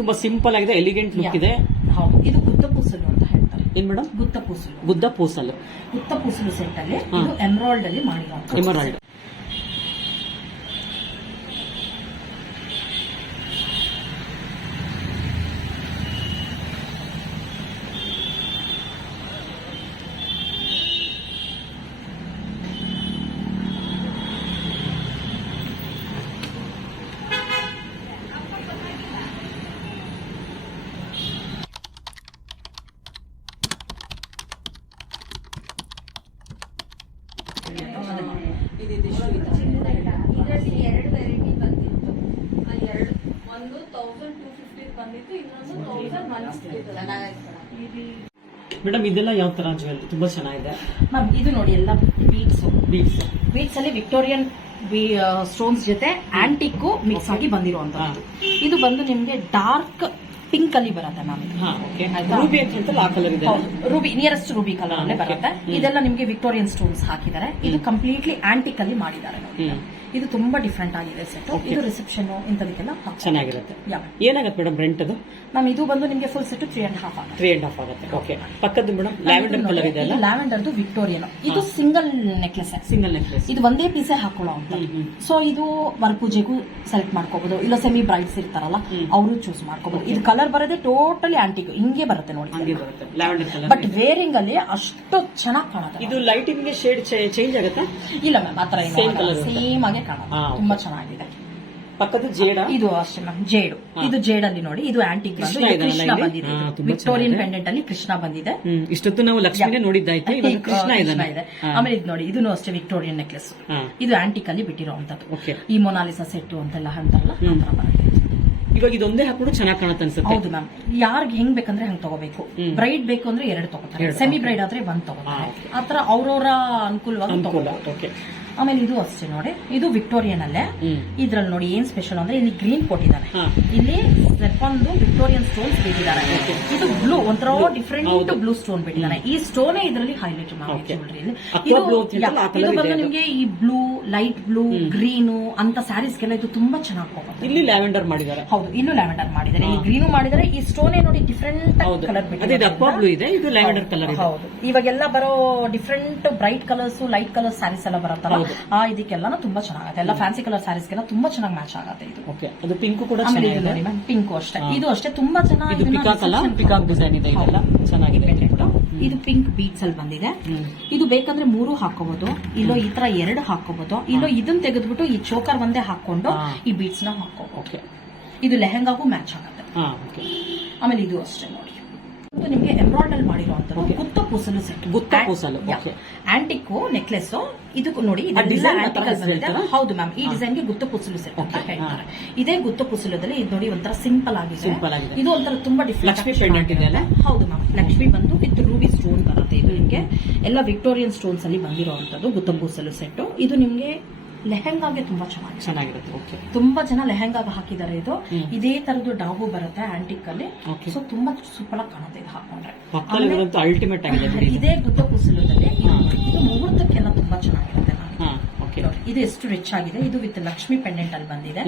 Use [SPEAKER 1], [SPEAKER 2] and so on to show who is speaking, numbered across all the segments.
[SPEAKER 1] ತುಂಬಾ ಸಿಂಪಲ್ ಆಗಿದೆ elegant look ಇದೆ.
[SPEAKER 2] ಹೌದು. ಇದು ಗುತ್ತ ಪೂಸಲು ಅಂತ ಹೇಳ್ತಾರೆ.
[SPEAKER 1] ಏನ್ ಮೇಡಮ್
[SPEAKER 2] ಗುತ್ತ ಪೂಸಲು.
[SPEAKER 1] ಗುದ್ದ ಪೂಸಲು.
[SPEAKER 2] ಗುತ್ತ ಪೂಸಲು ಸೆಟ್ ಅಲ್ಲಿ ಇದು ಎಮ್ರಾಯ್ಡ್ ಅಲ್ಲಿ ಮಾಡಿದ
[SPEAKER 1] ಎಮರಾಲ್ಡ್
[SPEAKER 3] ಇದರಲ್ಲಿ ಎರಡು ವೆರೈಟಿ ಬಂದಿತ್ತು ಆ ಎರಡು ಒಂದು ತೌಸಂಡ್ ಟೂ ಫಿಫ್ಟಿ ಬಂದಿತ್ತು ಇನ್ನೊಂದು ತೌಸಂಡ್ ಒನ್ ಫಿಫ್ಟಿ
[SPEAKER 1] ಮೇಡಮ್. ಇದೆಲ್ಲ ಯಾವ ತರ ಜ್ಯುವೆಲ್ ತುಂಬಾ ಚೆನ್ನಾಗಿದೆ.
[SPEAKER 2] ಮ್ಯಾಮ್ ಇದು ನೋಡಿ ಎಲ್ಲ ಬೀಟ್ಸ್
[SPEAKER 1] ಬೀಟ್ಸ್
[SPEAKER 2] ಬೀಡ್ಸ್ ಅಲ್ಲಿ ವಿಕ್ಟೋರಿಯನ್ ಸ್ಟೋನ್ಸ್ ಜೊತೆ ಆಂಟಿಕ್ ಮಿಕ್ಸ್ ಆಗಿ ಬಂದಿರುವಂತದ್ದು ಇದು ಬಂದು ನಿಮ್ಗೆ ಡಾರ್ಕ್ ಪಿಂಕ್ ಅಲ್ಲಿ ಬರುತ್ತೆ ma'am?
[SPEAKER 1] Ruby
[SPEAKER 2] nearest ruby colour ಅಲ್ಲೇ ಬರುತ್ತೆ. ಇದೆಲ್ಲ ನಿಮ್ಗೆ ವಿಕ್ಟೋರಿಯನ್ ಸ್ಟೋನ್ಸ್ ಹಾಕಿದ್ದಾರೆ. ಇದು ಕಂಪ್ಲೀಟ್ಲಿ ಆಂಟಿಕ್ ಅಲ್ಲಿ ಮಾಡಿದ್ದಾರೆ ಇದು ತುಂಬಾ ಡಿಫ್ರೆಂಟ್ ಆಗಿದೆ ಸೆಟ್ ಇದು ರಿಸೆಪ್ಷನ್ ಇಂಥದಕ್ಕೆಲ್ಲ
[SPEAKER 1] ಚೆನ್ನಾಗಿರುತ್ತೆ. ಏನಾಗುತ್ತೆ ಮೇಡಮ್ ರೆಂಟ್ ಅದು?
[SPEAKER 2] ಮ್ಯಾಮ್ ಇದು ಬಂದು ನಿಮಗೆ full set three and half ಆಗುತ್ತೆ.
[SPEAKER 1] ತ್ರೀ ಅಂಡ್ ಹಾಫ್ ಆಗುತ್ತೆ. ಓಕೆ ಪಕ್ಕದ್ದು ಮೇಡಮ್ ಲ್ಯಾವೆಂಡರ್ ಕಲರ್ ಇದೆ ಅಲ್ಲ?
[SPEAKER 2] ಲ್ಯಾವೆಂಡರ್ದು ವಿಕ್ಟೋರಿಯನ್ ಇದು ಸಿಂಗಲ್ ನೆಕ್ಲೆಸ್
[SPEAKER 1] ಸಿಂಗಲ್ ನೆಕ್ಲೆಸ್
[SPEAKER 2] ಇದು ಒಂದೇ ಪೀಸೇ ಹಾಕೊಳ್ಳೋ ಅಂತ. ಸೊ ಇದು ವರ್ ಪೂಜೆಗೂ ಸೆಲೆಕ್ಟ್ ಮಾಡ್ಕೋಬಹುದು ಇಲ್ಲ ಸೆಮಿ ಬ್ರೈಡ್ಸ್ ಇರ್ತಾರಲ್ಲ ಅವರು ಚೂಸ್ ಮಾಡ್ಕೋಬಹುದು ಇದು ಕಲರ್ ಬರೋದೇ ಟೋಟಲಿ ಆಂಟಿಕ್ ಹಿಂಗೆ ಬರುತ್ತೆ ನೋಡಿ
[SPEAKER 1] ಹಂಗೆ ಬರುತ್ತೆ. ಲ್ಯಾವೆಂಡರ್
[SPEAKER 2] ಬಟ್
[SPEAKER 1] ಕಲರ್
[SPEAKER 2] ವೇರಿಂಗ್ ಅಲ್ಲಿ ಅಷ್ಟು ಚೆನ್ನಾಗಿ ಕಾಣುತ್ತೆ
[SPEAKER 1] ಇದು ಲೈಟಿಂಗ್ಗೆ ಶೇಡ್ ಚೇಂಜ್ ಆಗುತ್ತಾ?
[SPEAKER 2] ಇಲ್ಲ ಮ್ಯಾಮ್ ಆತರ
[SPEAKER 1] Same colour ಇರುತ್ತೆ.
[SPEAKER 2] ಸೇಮ್ ಆಗೇ ಕಾಣುತ್ತೆ.
[SPEAKER 1] ಹಾ, okay.
[SPEAKER 2] ತುಂಬಾ ಚೆನ್ನಾಗಿದೆ
[SPEAKER 1] ಪಕ್ಕದ ಜೇಡ
[SPEAKER 2] ಇದು ಅಷ್ಟೇ ಮ್ಯಾಮ್ ಜೇಡು ಇದು ಜೇಡಲ್ಲಿ ನೋಡಿ ಇದು ಆಂಟಿಕ್
[SPEAKER 1] ಕೃಷ್ಣ
[SPEAKER 2] ಇದು
[SPEAKER 1] ಇದೆಯಲ್ಲ
[SPEAKER 2] ಕೃಷ್ಣ
[SPEAKER 1] ಇಲ್ಲಿ?
[SPEAKER 2] ಬಂದಿದೆ.
[SPEAKER 1] ಹಾ, ತುಂಬಾ
[SPEAKER 2] ವಿಕ್ಟೋರಿಯನ್
[SPEAKER 1] ಚೆನ್ನಾಗಿದೆ.
[SPEAKER 2] ಪೆಂಡೆಂಟ್ ಅಲ್ಲಿ ಕೃಷ್ಣ ಬಂದಿದೆ.
[SPEAKER 1] ಹ್ಮ್ ಇಷ್ಟೊತ್ತು ನಾವು ಲಕ್ಷ್ಮಿನೇ ನೋಡಿದ್ದಾಯ್ತು ಕೃಷ್ಣ
[SPEAKER 2] ಆ,
[SPEAKER 1] ಇದ್ದಾನೆ.
[SPEAKER 2] ಇದೆ.
[SPEAKER 1] ಹಾ.
[SPEAKER 2] ಆಮೇಲೆ ಇದು ನೋಡಿ ಇದನ್ನು ಅಷ್ಟೇ ವಿಕ್ಟೋರಿಯನ್ ನೆಕ್ಲೆಸ್
[SPEAKER 1] ಹಾ.
[SPEAKER 2] ಇದು ಆಂಟಿಕ್ ಅಲ್ಲಿ ಬಿಟ್ಟಿರುವಂತದ್ದು
[SPEAKER 1] ಓಕೆ
[SPEAKER 2] ಈ ಮೊನಾಲಿಸಾ ಸೆಟ್ ಅಂತೆಲ್ಲ ಅಂತಾರಲ್ಲ ಆ ಥರ ಬರುತ್ತೆ.
[SPEAKER 1] ಇವಾಗ ಇದೊಂದೇ ಹಾಕೊಂಡು ಚೆನ್ನಾಗಿ ಕಾಣುತ್ತೆ ಅನ್ಸುತ್ತೆ.
[SPEAKER 2] ಹೌದು ಮ್ಯಾಮ್. ಯಾರ್ಗ್ ಹೆಂಗ್ ಬೇಕಂದ್ರೆ ಹಂಗ್ ತಗೋಬೇಕು. ಬ್ರೈಡ್ ಬೇಕು ಅಂದ್ರೆ ಎರಡು ತಗೋತಾರೆ. ಸೆಮಿ. ಬ್ರೈಡ್ ಆದ್ರೆ ಒಂದ್ ತಗೋತಾರೆ. ಆತರ ಅವ್ರವ್ರ ಅನುಕೂಲವಾಗಿ
[SPEAKER 1] ಅನುಕೂಲ
[SPEAKER 2] ತಗೋಬಹುದು ಆಮೇಲೆ ಇದು ಅಷ್ಟೇ ನೋಡಿ. ಇದು ವಿಕ್ಟೋರಿಯನ್ ಅಲ್ಲೇ. ಇದ್ರಲ್ಲಿ ನೋಡಿ ಏನ್ ಸ್ಪೆಷಲ್ ಅಂದ್ರೆ ಇಲ್ಲಿ ಗ್ರೀನ್
[SPEAKER 1] ಕೊಟ್ಟಿದ್ದಾರೆ.
[SPEAKER 2] ಇಲ್ಲಿ ಒಂದು ವಿಕ್ಟೋರಿಯನ್ ಸ್ಟೋನ್ಸ್ ಬಿಟ್ಟಿದ್ದಾರೆ. ಇದು ಬ್ಲೂ ಒಂಥರ. ಡಿಫ್ರೆಂಟ್ ಬ್ಲೂ ಸ್ಟೋನ್ ಬಿಟ್ಟಿದ್ದಾರೆ. ಈ ಸ್ಟೋನ್ ಇದರಲ್ಲಿ ಹೈಲೈಟ್ ಇದು ಬಂದು. ನಿಮ್ಗೆ ಈ ಬ್ಲೂ ಲೈಟ್ ಬ್ಲೂ ಗ್ರೀನ್ ಅಂತ ಸ್ಯಾರೀಸ್ಗೆಲ್ಲ ಇದು ತುಂಬಾ ಚೆನ್ನಾಗಿ ಹೋಗುತ್ತೆ
[SPEAKER 1] ಇಲ್ಲಿ ಲ್ಯಾವೆಂಡರ್ ಮಾಡಿದ್ದಾರೆ.
[SPEAKER 2] ಹೌದು ಇನ್ನು ಲ್ಯಾವೆಂಡರ್ ಮಾಡಿದ್ದಾರೆ.
[SPEAKER 1] ಈ.
[SPEAKER 2] ಗ್ರೀನು ಮಾಡಿದ್ದಾರೆ. ಈ ಸ್ಟೋನೇ ನೋಡಿ ಡಿಫ್ರೆಂಟ್ ಕಲರ್
[SPEAKER 1] ಇದೆ
[SPEAKER 2] ಹೌದು. ಇವಾಗೆಲ್ಲ ಬರೋ different bright colours light colour saris ಎಲ್ಲ ಬರುತ್ತಲ್ಲ? ಇದಕ್ಕೆಲ್ಲ ತುಂಬಾ ಚೆನ್ನಾಗುತ್ತೆ. ಎಲ್ಲ ಫ್ಯಾನ್ಸಿ ಕಲರ್ ಸ್ಯಾರೀಸ್ಗೆಲ್ಲ ತುಂಬಾ ಚೆನ್ನಾಗಿ ಮ್ಯಾಚ್ ಆಗುತ್ತೆ ಇದು.
[SPEAKER 1] ಓಕೆ ಅದು ಪಿಂಕ್ ಕೂಡ ಚೆನ್ನಾಗಿದೆ.
[SPEAKER 2] ನೋಡಿ ಮ್ಯಾಮ್ ಪಿಂಕ್ ಅಷ್ಟೇ. ಇದು ಅಷ್ಟೇ ತುಂಬಾ ಚೆನ್ನಾಗಿ
[SPEAKER 1] ಇದು ಪಿಕಾಕ್ ಅಲ್ಲ? ಪಿಕಾಕ್ ಡಿಸೈನ್ ಇದೆ ಇದೆಲ್ಲ. ಚೆನ್ನಾಗಿದೆ. ಇದು
[SPEAKER 2] ಪಿಂಕ್ ಬೀಟ್ಸ್ ಅಲ್ಲಿ ಬಂದಿದೆ. ಇದು ಬೇಕಂದ್ರೆ ಮೂರು ಹಾಕೋಬಹುದು ಇಲ್ಲೋ ಈ ತರ ಎರಡು ಹಾಕೋಬಹುದು ಇಲ್ಲೋ ಇದನ್ನ ತೆಗೆದ್ಬಿಟ್ಟು ಈ ಚೋಕರ್ ಒಂದೇ ಹಾಕೊಂಡು ಈ ಬೀಟ್ಸ್ನ ಹಾಕೋಬಹುದು ಇದು ಲೆಹಂಗಾಗೂ ಮ್ಯಾಚ್ ಆಗುತ್ತೆ. ಆಮೇಲೆ ಇದು ಅಷ್ಟೇ ನೋಡಿ. ನಿಮ್ಗೆ ಎಂಬ್ರಾಯ್ಡ್ ಅಲ್ಲಿ ಮಾಡಿರುವಂತದ್ದು. Gutta pusalu set
[SPEAKER 1] gutta okay.
[SPEAKER 2] Antique necklace ಇದಕ್ಕೂ ನೋಡಿ? ಹೌದು ಮ್ಯಾಮ್ ಈ. ಡಿಸೈನ್ಗೆ ಗುತ್ತ ಪುಸಲು ಸೆಟ್ ಅಂತ ಹೇಳ್ತಾರೆ. ಇದೇ ಗುತ್ತ ಪುಸಲದಲ್ಲಿ ಇದು ನೋಡಿ ಒಂಥರ ಸಿಂಪಲ್ ಆಗಿದೆ.
[SPEAKER 1] ಸಿಂಪಲ್ ಆಗಿದೆ.
[SPEAKER 2] ಇದು ಒಂಥರ ತುಂಬಾ ಡಿಫ್ರೆಂಟ್
[SPEAKER 1] ಇದೆ?
[SPEAKER 2] ಹೌದು ಮ್ಯಾಮ್ ಲಕ್ಷ್ಮಿ ಬಂದು ವಿತ್ ರೂಬಿ ಸ್ಟೋನ್ ಬರುತ್ತೆ. ಇದು ನಿಮ್ಗೆ ಎಲ್ಲ ವಿಕ್ಟೋರಿಯನ್ ಸ್ಟೋನ್ಸ್ ಅಲ್ಲಿ ಬಂದಿರುವಂತದ್ದು ಗುತ್ತ ಪೂಸಲು ಸೆಟ್ ಇದು ನಿಮ್ಗೆ ಲೆಹಂಗಾಗೆ ತುಂಬಾ ಚೆನ್ನಾಗಿದೆ
[SPEAKER 1] ಚೆನ್ನಾಗಿರುತ್ತೆ ಓಕೆ
[SPEAKER 2] ತುಂಬಾ ಜನ ಲೆಹೆಂಗಾಗ ಹಾಕಿದ್ದಾರೆ ಇದು. ಇದೇ ತರದ್ದು ಡಾಬು ಬರುತ್ತೆ ಆಂಟಿಕ್ ಅಲ್ಲಿ. ಸೊ ತುಂಬಾ ಸೂಪರ್ ಆಗಿ ಕಾಣುತ್ತೆ ಇದು ಹಾಕೊಂಡ್ರೆ
[SPEAKER 1] ಅಲ್ಟಿಮೇಟ್ ಆಗಿದೆ ಇದು.
[SPEAKER 2] ಗುದ್ದ ಕುಸಲದಲ್ಲಿ. ಇದು ಮುಹೂರ್ತಕ್ಕೆಲ್ಲ ತುಂಬಾ ಚೆನ್ನಾಗಿರುತ್ತೆ ಮ್ಯಾಮ್.
[SPEAKER 1] ಹಾ ಓಕೆ
[SPEAKER 2] ನೋಡಿ, ಇದು ಎಷ್ಟು ರಿಚ್ ಆಗಿದೆ? ಇದು ವಿತ್ ಲಕ್ಷ್ಮಿ ಪೆಂಡೆಂಟ್ ಅಲ್ಲಿ ಬಂದಿದೆ.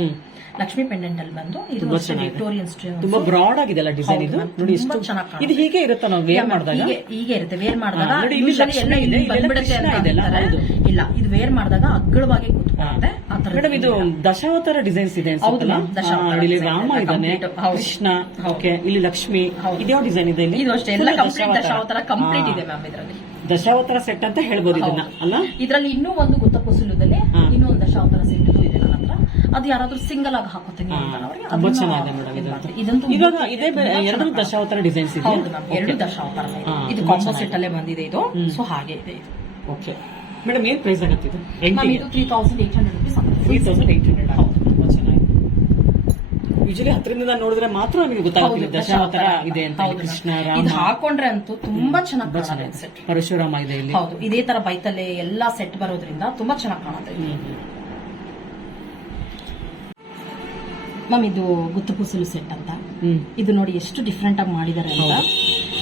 [SPEAKER 2] ಲಕ್ಷ್ಮಿ ಪೆಂಡೆಂಟ್ ಅಲ್ಲಿ ಬಂದು ಇದು ವಿಕ್ಟೋರಿಯನ್
[SPEAKER 1] ತುಂಬಾ ಬ್ರಾಡ್ ಆಗಿದೆ ಅಲ್ಲ ಡಿಸೈನ್ ಇದು? ನೋಡಿ ಎಷ್ಟು
[SPEAKER 2] ಚೆನ್ನಾಗಿ.
[SPEAKER 1] ಇದು ಹೀಗೆ ಇರುತ್ತೆ ನಾವು ವೇರ್ ಮಾಡಿದಾಗ?
[SPEAKER 2] ಹೀಗೆ ಇರುತ್ತೆ ವೇರ್ ಮಾಡಿದಾಗ
[SPEAKER 1] ಇಲ್ಲಿ
[SPEAKER 2] ಎಲ್ಲ ಇಲ್ಲಿ ಬಂದ್ಬಿಡುತ್ತೆ ಅಂತ. ಇಲ್ಲ ಇದು ವೇರ್ ಮಾಡಿದಾಗ ಅಗ್ಗಳವಾಗಿ ಕೂತ್ಕೊಳ್ಳುತ್ತೆ
[SPEAKER 1] ಮೇಡಮ್ ಇದು. ದಶಾವತಾರ ಡಿಸೈನ್ಸ್ ಇದೆ
[SPEAKER 2] ಹೌದು
[SPEAKER 1] ಅನ್ಸುತ್ತಲ್ಲ
[SPEAKER 2] ದಶಾವತಾರ
[SPEAKER 1] ಇಲ್ಲಿ ರಾಮ
[SPEAKER 2] ಇದೆ,
[SPEAKER 1] ಇದ್ದಾನೆ. ಕೃಷ್ಣ ಓಕೆ ಇಲ್ಲಿ ಲಕ್ಷ್ಮಿ. ಇದ್ಯಾವ ಡಿಸೈನ್ ಇದೆ ಇಲ್ಲಿ?
[SPEAKER 2] ಇದು ಅಷ್ಟೇ ಎಲ್ಲ ಕಂಪ್ಲೀಟ್ ದಶಾವತಾರ. ಕಂಪ್ಲೀಟ್ ಇದೆ ಮ್ಯಾಮ್ ಇದರಲ್ಲಿ.
[SPEAKER 1] ದಶಾವತಾರ ಸೆಟ್ ಅಂತ ಹೇಳ್ಬೋದು ಇದನ್ನ ಅಲ್ಲ?
[SPEAKER 2] ಇದರಲ್ಲಿ ಇನ್ನೂ ಒಂದು ಗುತ್ತ ಕುಸುಲದಲ್ಲಿ
[SPEAKER 1] ಹಾ.
[SPEAKER 2] ಇನ್ನೂ ಒಂದು ದಶಾವತಾರ ಸೆಟ್ ಇದೆ ನನ್ನ ಹತ್ರ ಅದು ಯಾರಾದ್ರೂ ಸಿಂಗಲ್ ಆಗಿ ಹಾಕೋತೀನಿ
[SPEAKER 1] ತುಂಬಾ
[SPEAKER 2] ಅದನ್ನ
[SPEAKER 1] ಚೆನ್ನಾಗಿದೆ ಮೇಡಮ್
[SPEAKER 2] ಇದ್.
[SPEAKER 1] ಇದಂತೂ
[SPEAKER 2] ಇದಂತೂ
[SPEAKER 1] ಇವಾಗ ಇದೇ ಬೇರೆ ಎರಡು ದಶಾವತಾರ ಡಿಸೈನ್ಸ್ ಇದೆ
[SPEAKER 2] ಹೌದು ಮ್ಯಾಮ್ ಎರಡು ದಶಾವತಾರ ಇದೆ.
[SPEAKER 1] ಹಾ,
[SPEAKER 2] ಇದು ಕಾಂಪೋಸಿಟ್ ಅಲ್ಲೇ ಬಂದಿದೆ ಇದು. ಸೊ ಹಾಗೆ ಇದೆ ಇದು.
[SPEAKER 1] ಓಕೆ ಮೇಡಮ್ ಏನ್ ಪ್ರೈಸ್ ಆಗುತ್ತೆ ಇದು?
[SPEAKER 2] ಮ್ಯಾಮ್
[SPEAKER 1] ರೆಂಟಿಗೆ
[SPEAKER 2] ಇದು three thousand eight hundred rupees
[SPEAKER 1] three thousand eight hundred
[SPEAKER 2] ಹೌದು.
[SPEAKER 1] ತುಂಬಾ ಚೆನ್ನಾಗಿದೆ. ಯೂಶಲಿ ಹತ್ರದಿಂದ ನೋಡಿದ್ರೆ ಮಾತ್ರ ನಮಗೆ ಗೊತ್ತಾಗುತ್ತೆ ದಶಾವತಾರ ಇದೆ ಅಂತ. ಕೃಷ್ಣ ರಾಮ.
[SPEAKER 2] ಹಾಕೊಂಡ್ರೆ ಅಂತೂ ತುಂಬಾ ಚೆನ್ನಾಗಿ
[SPEAKER 1] ತುಂಬಾ
[SPEAKER 2] ಕಾಣುತ್ತೆ
[SPEAKER 1] ಚೆನ್ನಾಗಿದೆ.
[SPEAKER 2] ಸೆಟ್
[SPEAKER 1] ಪರಶುರಾಮ ಇದೆ ಇಲ್ಲಿ.
[SPEAKER 2] ಹೌದು ಇದೇ ತರ ಬೈತಲೆ ಎಲ್ಲಾ ಸೆಟ್ ಬರೋದ್ರಿಂದ ತುಂಬಾ ಚೆನ್ನಾಗಿ ಕಾಣುತ್ತೆ.
[SPEAKER 1] ಹ್ಮ್, ಹ್ಮ್.
[SPEAKER 2] ಮ್ಯಾಮ್ ಇದು ಗುತ್ತು ಪುಸಲು ಸೆಟ್ ಅಂತ. ಇದು ನೋಡಿ ಎಷ್ಟು ಡಿಫ್ರೆಂಟ್ ಆಗಿ ಮಾಡಿದ್ದಾರೆ ಅಂತ.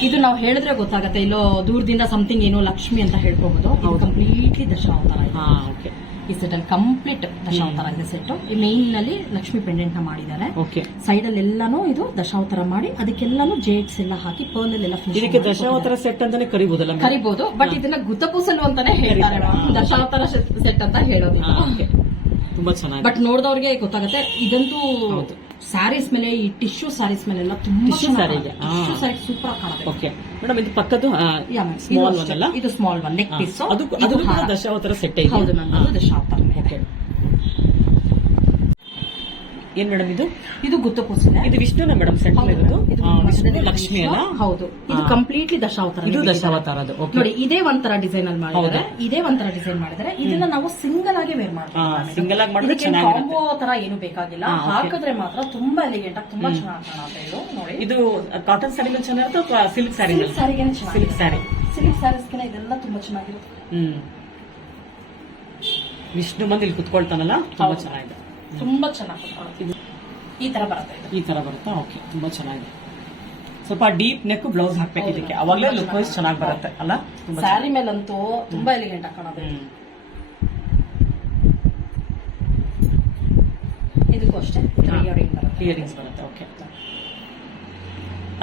[SPEAKER 2] ಇದು ನಾವು ಹೇಳಿದ್ರೆ ಗೊತ್ತಾಗತ್ತೆ. ಇಲ್ಲೋ ದೂರದಿಂದ ಸಮಥಿಂಗ್ ಏನೋ ಲಕ್ಷ್ಮಿ ಅಂತ ಹೇಳ್ಕೋಬಹುದು. ಕಂಪ್ಲೀಟ್ಲಿ ದಶಾವತಾರ ಇದು.
[SPEAKER 1] ಓಕೆ
[SPEAKER 2] ಈ ಸೆಟ್ ಅಲ್ಲಿ ಕಂಪ್ಲೀಟ್ ದಶಾವತಾರ ಇದೆ ಸೆಟ್ ಈ ಮೇನ್ನಲ್ಲಿ ಲಕ್ಷ್ಮಿ ಪೆಂಡೆಂಟ್ನ ಮಾಡಿದ್ದಾರೆ.
[SPEAKER 1] ಓಕೆ
[SPEAKER 2] ಸೈಡ್ ಅಲ್ಲಿ ಎಲ್ಲಾನು ಇದು ದಶಾವತಾರ ಮಾಡಿ ಅದಕ್ಕೆಲ್ಲಾನು ಜೇಟ್ಸ್ ಎಲ್ಲ ಹಾಕಿ ಪರ್ಲ್ ಎಲ್ಲ
[SPEAKER 1] ದಶಾವತಾರ ಸೆಟ್ ಅಂತಾನೆ ಕರಿಬಹುದಲ್ಲ
[SPEAKER 2] ಕರಿಬಹುದು ಬಟ್ ಇದನ್ನ ಗುತ್ತಪೂಸಲು ಅಂತಾನೆ ಹೇಳ್ತಾರೆ. ದಶಾವತಾರ ಸೆಟ್ ಅಂತ ಹೇಳೋದಿಲ್ಲ
[SPEAKER 1] ತುಂಬಾ ಚೆನ್ನಾಗಿ
[SPEAKER 2] ಬಟ್ ನೋಡಿದವ್ರಿಗೆ ಗೊತ್ತಾಗುತ್ತೆ ಇದಂತೂ
[SPEAKER 1] ಹೌದು.
[SPEAKER 2] ಸ್ಯಾರೀಸ್ ಮೇಲೆ ಈ ಟಿಶ್ಯೂ ಸ್ಯಾರೀಸ್ ಮೇಲೆ ಎಲ್ಲ ತುಂಬಾ
[SPEAKER 1] Tissue saree ಗೆ? ಆ.
[SPEAKER 2] ಸೂಪರ್ ಕಾಣುತ್ತೆ.
[SPEAKER 1] ಓಕೆ ಮೇಡಮ್ ಇದು ಪಕ್ಕದ್ದು
[SPEAKER 2] Yeah, ma'am. ಇದು
[SPEAKER 1] ಸ್ಮಾಲ್
[SPEAKER 2] ಅಷ್ಟೇ.
[SPEAKER 1] ಒನ್ ಅಲ್ಲ?
[SPEAKER 2] ಇದು ಸ್ಮಾಲ್ ಒನ್ ನೆಕ್
[SPEAKER 1] ಆ,
[SPEAKER 2] ಪೀಸ್
[SPEAKER 1] ಅದು ಅದು ಕೂಡ ದಶಾವತಾರ ಸೆಟ್ ಇದೆ
[SPEAKER 2] ಹೌದು ಮ್ಯಾಮ್ ಅದು ದಶಾವತಾರ
[SPEAKER 1] ಓಕೆ ಏನ್ ಮೇಡಮ್ ಇದು?
[SPEAKER 2] ಇದು ಗುತ್ತಪೂಸಿನ
[SPEAKER 1] ಇದು ವಿಷ್ಣುನ ಮೇಡಮ್ ಸೆಂಟರ್
[SPEAKER 2] ಹೌದು
[SPEAKER 1] ಇರೋದು ವಿಷ್ಣು ಲಕ್ಷ್ಮಿ ಅಲ್ಲ?
[SPEAKER 2] ಹೌದು. ಇದು ಕಂಪ್ಲೀಟ್ಲಿ ದಶಾವತಾರ
[SPEAKER 1] ಇದು ದಶಾವತಾರ
[SPEAKER 2] ನೋಡಿ ಇದೇ ಒಂಥರ ಡಿಸೈನ್ ಅಲ್ಲಿ
[SPEAKER 1] ಮಾಡಿದ್ರೆ.
[SPEAKER 2] ಇದೇ ಒಂಥರ ಡಿಸೈನ್ ಮಾಡಿದ್ರೆ ಇದನ್ನ ನಾವು ಸಿಂಗಲ್ ಆಗಿ ವೇರ್
[SPEAKER 1] ಮಾಡ್ತೀವಿ. ಸಿಂಗಲ್ ಆಗಿ ಮಾಡಿದ್ರೆ.
[SPEAKER 2] ಕಾಂಬೋ ತರ ಏನು ಬೇಕಾಗಿಲ್ಲ. ಹಾಕಿದ್ರೆ ಮಾತ್ರ ತುಂಬಾ ಎಲಿಗೆಂಟ್ ಆಗಿ ತುಂಬಾ ಚೆನ್ನಾಗಿ ಕಾಣುತ್ತೆ ಇದು ನೋಡಿ.
[SPEAKER 1] ಇದು ಕಾಟನ್ ಸ್ಯಾರಿ ಮೇಲೆ ಚೆನ್ನಾಗಿರುತ್ತೆ ಅಥವಾ silk sari
[SPEAKER 2] silk sari
[SPEAKER 1] silk sari
[SPEAKER 2] silk ಸ್ಯಾರೀಸ್ಗೆಲ್ಲ ಇದೆಲ್ಲ ತುಂಬಾ ಚೆನ್ನಾಗಿರುತ್ತೆ.
[SPEAKER 1] ಹ್ಮ್. ವಿಷ್ಣು ಬಂದು ಇಲ್ಲಿ ಕುತ್ಕೊಳ್ತಾನಲ್ಲ? ತುಂಬಾ. ಚೆನ್ನಾಗಿದೆ.
[SPEAKER 2] ತುಂಬಾ ಚೆನ್ನಾಗಿ ಕಾಣುತ್ತೆ. ಈ ತರ ಬರುತ್ತೆ ಇದು.
[SPEAKER 1] ಈ ತರ ಬರುತ್ತಾ? ಓಕೆ ತುಂಬಾ ಚೆನ್ನಾಗಿದೆ. ಸ್ವಲ್ಪ ಡೀಪ್ ನೆಕ್ ಬ್ಲೌಸ್ ಹಾಕ್ಬೇಕು ಇದಕ್ಕೆ. ಅವಾಗಲೇ ಲುಕ್ ವೈಸ್ ಚೆನ್ನಾಗಿ ಬರುತ್ತೆ ಅಲ್ಲ? ತುಂಬಾ
[SPEAKER 2] ಸ್ಯಾರಿ ಮೇಲಂತೂ ತುಂಬಾ ಎಲಿಗೆಂಟ್ ಆಗಿ ಕಾಣುತ್ತೆ
[SPEAKER 1] ಹ್ಮ್.
[SPEAKER 2] ಇದಕ್ಕೂ ಅಷ್ಟೇ. ಇಯರಿಂಗ್ ಬರುತ್ತೆ.
[SPEAKER 1] ಇಯರಿಂಗ್ಸ್ ಬರುತ್ತೆ ಓಕೆ.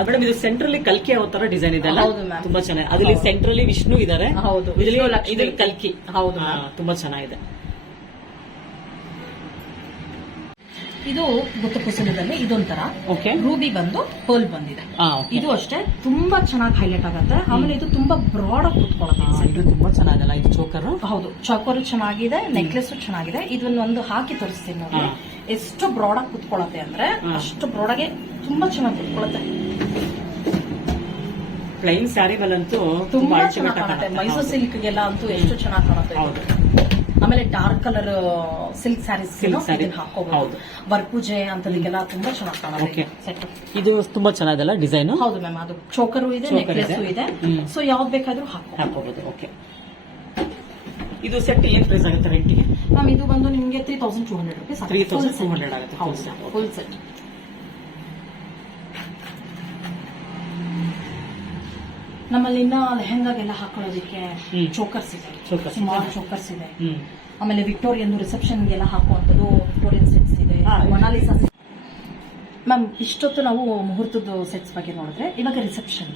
[SPEAKER 1] ಮೇಡಮ್ ಇದು ಸೆಂಟ್ರಲ್ಲಿ ಕಲ್ಕಿ ಯಾವ ತರ ಡಿಸೈನ್ ಇದೆ ಅಲ್ಲ?
[SPEAKER 2] ಹೌದು ma'am.
[SPEAKER 1] ತುಂಬಾ ಚೆನ್ನಾಗಿ ಅದ್ರಲ್ಲಿ ಸೆಂಟ್ರಲ್ಲಿ ವಿಷ್ಣು ಇದಾರೆ.
[SPEAKER 2] ಹೌದು. ವಿಷ್ಣು, ಲಕ್ಷ್ಮಿ.
[SPEAKER 1] ಇದ್ರಲ್ಲಿ ಕಲ್ಕಿ.
[SPEAKER 2] ಹೌದು
[SPEAKER 1] ಹಾ, ತುಂಬಾ ಚೆನ್ನಾಗಿದೆ.
[SPEAKER 2] ಇದು ಗುತ್ತಪುಸಲದಲ್ಲಿ ಇದೊಂಥರ.
[SPEAKER 1] ಓಕೆ
[SPEAKER 2] ರೂಬಿ ಬಂದು ಪರ್ಲ್ ಬಂದಿದೆ. ಇದು ಅಷ್ಟೇ ತುಂಬಾ ಚೆನ್ನಾಗಿ ಹೈಲೈಟ್ ಆಗುತ್ತೆ. ಆಮೇಲೆ ಇದು ತುಂಬಾ ಬ್ರಾಡ್ ಆಗಿ ಕುತ್ಕೊಳ್ಳುತ್ತೆ
[SPEAKER 1] ಇದು ತುಂಬಾ ಚೆನ್ನಾಗಲ್ಲ ಇದು ಚೋಕರ್
[SPEAKER 2] ಹೌದು ಚೋಕರ್ ಚೆನ್ನಾಗಿದೆ ನೆಕ್ಲೆಸ್ ಚೆನ್ನಾಗಿದೆ. ಇದನ್ನ ಒಂದು ಹಾಕಿ ತೋರಿಸ್ತೀನಿ ನೋಡಿ. ಎಷ್ಟು ಬ್ರಾಡ್ ಆಗಿ ಕುತ್ಕೊಳ್ಳುತ್ತೆ ಅಂದ್ರೆ ಅಷ್ಟು ಬ್ರಾಡ್ ಆಗಿ ತುಂಬಾ ಚೆನ್ನಾಗಿ ಕುತ್ಕೊಳ್ಳುತ್ತೆ
[SPEAKER 1] ಪ್ಲೈನ್ ಸ್ಯಾರಿ ಬಲ್ ತುಂಬಾ
[SPEAKER 2] ತುಂಬಾ ಚೆನ್ನಾಗಿ ಕಾಣುತ್ತೆ. ಮೈಸೂರು
[SPEAKER 1] ಹೌದು.
[SPEAKER 2] ಸಿಲ್ಕ್ ಗೆಲ್ಲ ಅಂತೂ ಎಷ್ಟು ಚೆನ್ನಾಗಿ ಕಾಣುತ್ತೆ ಆಮೇಲೆ ಡಾರ್ಕ್ ಕಲರ್ ಸಿಲ್ಕ್ ಸ್ಯಾರೀಸ್. ಹಾಕೋಬಹುದು
[SPEAKER 1] ಹೌದು.
[SPEAKER 2] ವರ್ಪೂಜೆ ಅಂತದಕ್ಕೆಲ್ಲ ತುಂಬಾ ಚೆನ್ನಾಗಿ ಕಾಣುತ್ತೆ. ಸೆಟ್
[SPEAKER 1] ಇದು ತುಂಬಾ ಚೆನ್ನಾಗಿದಲ್ಲ ಡಿಸೈನ್
[SPEAKER 2] ಹೌದು ಮ್ಯಾಮ್ ಅದು ಚೋಕರು ಇದೆ ನೆಕ್ಲೆಸ್
[SPEAKER 1] ಇದೆ.
[SPEAKER 2] ಸೊ ಯಾವ್ದು ಬೇಕಾದ್ರೂ ಹಾಕೋ
[SPEAKER 1] ಹಾಕೋಬಹುದು ಓಕೆ ಇದು ಸೆಟ್ ಏನ್ ಪ್ರೈಸ್ ಆಗುತ್ತೆ ರೆಂಟಿಗೆ
[SPEAKER 2] ಮ್ಯಾಮ್ ಇದು ಬಂದು ನಿಮಗೆ three thousand two hundred rupees
[SPEAKER 1] 3,200 ಆಗುತ್ತೆ, ಹೌದು.
[SPEAKER 2] ಫುಲ್ ಸೆಟ್ ನಮ್ಮಲ್ಲಿ ಇನ್ನ ಲೆಹಂಗಾಗೆಲ್ಲ ಹಾಕೊಳ್ಳೋದಕ್ಕೆ. ಚೋಕರ್ಸ್ ಇದೆ. ಸುಮಾರು ಚೋಕರ್ಸ್ ಇದೆ ಆಮೇಲೆ ವಿಕ್ಟೋರಿಯನ್ ರಿಸೆಪ್ಷನ್ಗೆಲ್ಲ ಹಾಕುವಂಥದ್ದು ವಿಕ್ಟೋರಿಯನ್ ಸೆಟ್ಸ್ ಇದೆ. ಮೊನಾಲಿಸಾ ಮ್ಯಾಮ್ ಇಷ್ಟೊತ್ತು ನಾವು ಮುಹೂರ್ತದ ಸೆಟ್ಸ್ ಬಗ್ಗೆ ನೋಡಿದ್ರೆ ಇವಾಗ ರಿಸೆಪ್ಷನ್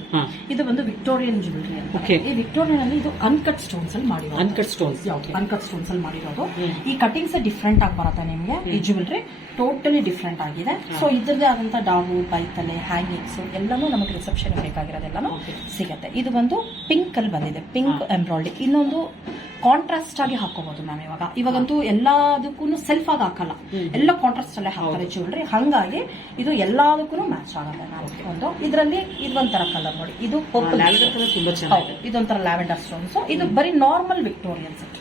[SPEAKER 2] ಇದು ಒಂದು ವಿಕ್ಟೋರಿಯನ್ ಜ್ಯುವೆಲ್ರಿ ಅಂತ. ಈ ವಿಕ್ಟೋರಿಯನ್ ಅಲ್ಲಿ ಇದು ಅನ್ಕಟ್ ಸ್ಟೋನ್ಸ್ ಅಲ್ಲಿ ಮಾಡಿರೋ
[SPEAKER 1] ಅನ್ಕಟ್ ಸ್ಟೋನ್ಸ್
[SPEAKER 2] ಅನ್ಕಟ್ ಸ್ಟೋನ್ಸ್ ಅಲ್ಲಿ ಮಾಡಿರೋದು. ಈ ಕಟಿಂಗ್ಸ್ ಡಿಫ್ರೆಂಟ್ ಆಗಿ ಬರುತ್ತೆ ನಿಮ್ಗೆ. ಈ ಜ್ಯುವೆಲ್ರಿ ಟೋಟಲಿ ಡಿಫ್ರೆಂಟ್ ಆಗಿದೆ. ಸೊ ಇದ್ರದ್ದೇ ಆದಂತ ಡಾಬು ಬೈತಲೆ ಹ್ಯಾಂಗಿಂಗ್ಸ್ ಎಲ್ಲಾನು ನಮಗೆ ರಿಸೆಪ್ಷನ್ ಬೇಕಾಗಿರೋದೆಲ್ಲಾನು. ಸಿಗತ್ತೆ. ಇದು ಒಂದು ಪಿಂಕ್ ಅಲ್ಲಿ ಬಂದಿದೆ. ಪಿಂಕ್ ಎಂಬ್ರಾಯ್ಡ್ರಿ ಇನ್ನೊಂದು ಕಾಂಟ್ರಾಸ್ಟ್ ಆಗಿ ಹಾಕೋಬಹುದು ಮ್ಯಾಮ್ ಇವಾಗ. ಇವಾಗಂತೂ ಎಲ್ಲದಕ್ಕೂ ಸೆಲ್ಫ್ ಆಗಿ ಹಾಕಲ್ಲ. ಎಲ್ಲ ಕಾಂಟ್ರಾಸ್ಟ್ ಅಲ್ಲೇ ಹಾಕ್ತಾರೆ ಜ್ಯುವೆಲ್ರಿ ಹಂಗಾಗಿ ಇದು ಎಲ್ಲದಕ್ಕೂ ಮ್ಯಾಚ್ ಆಗಲ್ಲ ನಾವು ಒಂದು. ಇದರಲ್ಲಿ ಇದು ಒಂಥರ ಕಲರ್ ನೋಡಿ. ಇದು ಪರ್ಪಲ್
[SPEAKER 1] ತುಂಬಾ ಚೆನ್ನಾಗಿದೆ.
[SPEAKER 2] ಇದೊಂಥರ ಲ್ಯಾವೆಂಡರ್ ಸ್ಟೋನ್ಸ್ ಇದು ಬರೀ ನಾರ್ಮಲ್ ವಿಕ್ಟೋರಿಯನ್ ಸೆಟ್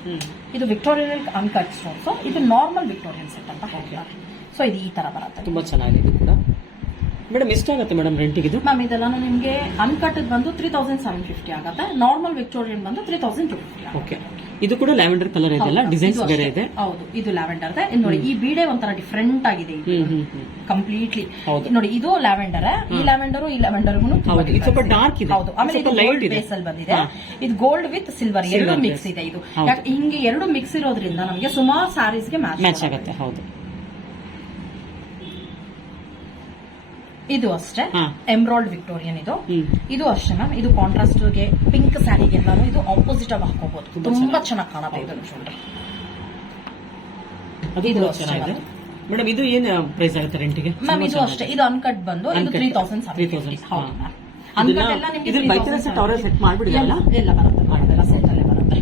[SPEAKER 2] ಇದು ವಿಕ್ಟೋರಿಯನ್ ಅನ್ಕಟ್ ಸ್ಟೋನ್ಸ್ ಇದು ನಾರ್ಮಲ್ ವಿಕ್ಟೋರಿಯನ್ ಸೆಟ್ ಅಂತ ಹೇಳ್ತಾರೆ ಸೊ ಇದು ಈ ತರ ಬರುತ್ತೆ.
[SPEAKER 1] ತುಂಬಾ ಚೆನ್ನಾಗಿದೆ ಕೂಡ. ಮೇಡಮ್ ಎಷ್ಟಾಗುತ್ತೆ ಮೇಡಮ್ ರೆಂಟಿಗೆ ಇದು?
[SPEAKER 2] ಮ್ಯಾಮ್ ಇದೆಲ್ಲ ನಿಮಗೆ ಅನ್ಕಟ್ಟದ ಬಂದು ತ್ರೀ ತೌಸಂಡ್ ಸೆವೆನ್ ಫಿಫ್ಟಿ ಆಗುತ್ತೆ. ನಾರ್ಮಲ್ ವಿಕ್ಟೋರಿಯನ್ ಬಂದು three thousand two fifty
[SPEAKER 1] okay ಇದು ಕೂಡ ಲ್ಯಾವೆಂಡರ್ ಕಲರ್ ಇದೆಲ್ಲ ಡಿಸೈನ್ಸ್ ಬೇರೆ ಇದೆ?
[SPEAKER 2] ಹೌದು ಇದು ಲ್ಯಾವೆಂಡರ್ ಇದೆ. ನೋಡಿ ಈ ಬೀಡೆ ಒಂಥರ ಡಿಫ್ರೆಂಟ್ ಆಗಿದೆ ಕಂಪ್ಲೀಟ್ಲಿ ನೋಡಿ ಇದು ಲ್ಯಾವೆಂಡರ್ ಈ ಲ್ಯಾವೆಂಡರ್ ಈ ಲ್ಯಾವೆಂಡರ್
[SPEAKER 1] ಇದು ಸ್ವಲ್ಪ ಡಾರ್ಕ್ ಇದೆ.
[SPEAKER 2] ಹೌದು ಆಮೇಲೆ ಇದು
[SPEAKER 1] ಇದೆ.
[SPEAKER 2] ಬೇಸ್ ಅಲ್ಲಿ ಬಂದಿದೆ. ಇದು ಗೋಲ್ಡ್ ವಿತ್ ಸಿಲ್ವರ್ ಎರಡು ಮಿಕ್ಸ್ ಇದೆ ಇದು. ಹಿಂಗೆ ಎರಡು ಮಿಕ್ಸ್ ಇರೋದ್ರಿಂದ ನಮಗೆ ಸುಮಾರು ಸ್ಯಾರೀಸ್ಗೆ ಮ್ಯಾಚ್
[SPEAKER 1] ಆಗುತ್ತೆ ಹೌದು.
[SPEAKER 2] ಇದು ಅಷ್ಟೇ. ಎಂಬ್ರಾಯ್ಡ್ ವಿಕ್ಟೋರಿಯನ್ ಇದು. ಇದು ಅಷ್ಟೇ ಮ್ಯಾಮ್ ಇದು ಕಾಂಟ್ರಾಸ್ಟ್ಗೆ ಪಿಂಕ್ ಸ್ಯಾರಿಗೆಲ್ಲಾನು ಇದು ಆಪೋಸಿಟ್ ಆಗಿ ಹಾಕೋಬಹುದು
[SPEAKER 1] ತುಂಬಾ ಚೆನ್ನಾಗಿ-
[SPEAKER 2] ಕಾಣಬಹುದು ಕಾಣುತ್ತೆ ಇದು ಅಷ್ಟೇ
[SPEAKER 1] ಮೇಡಮ್ ಇದು ಏನು ಪ್ರೈಸ್ ಆಗುತ್ತೆ ರೆಂಟಿಗೆ
[SPEAKER 2] ಮ್ಯಾಮ್ ಇದು ಅಷ್ಟೇ. ಇದು ಅನ್ಕಟ್ ಬಂದು ಇದು. ತ್ರೀ ತೌಸಂಡ್
[SPEAKER 1] 3,000,
[SPEAKER 2] ಹೌದು
[SPEAKER 1] ಹಾ.
[SPEAKER 2] ಮ್ಯಾಮ್ ಅನ್ಕಟ್ ಎಲ್ಲ ನಿಮಗೆ
[SPEAKER 1] ಇದನ್ನ ಬೈತಲೆ set ಅವರೇ ಸೆಟ್ ಮಾಡ್ಬಿಡಿ
[SPEAKER 2] ಎಲ್ಲ- ಎಲ್ಲ ಬರುತ್ತೆ. ಅದೆಲ್ಲ ಸೆಟ್ ಅಲ್ಲೇ ಬರುತ್ತೆ.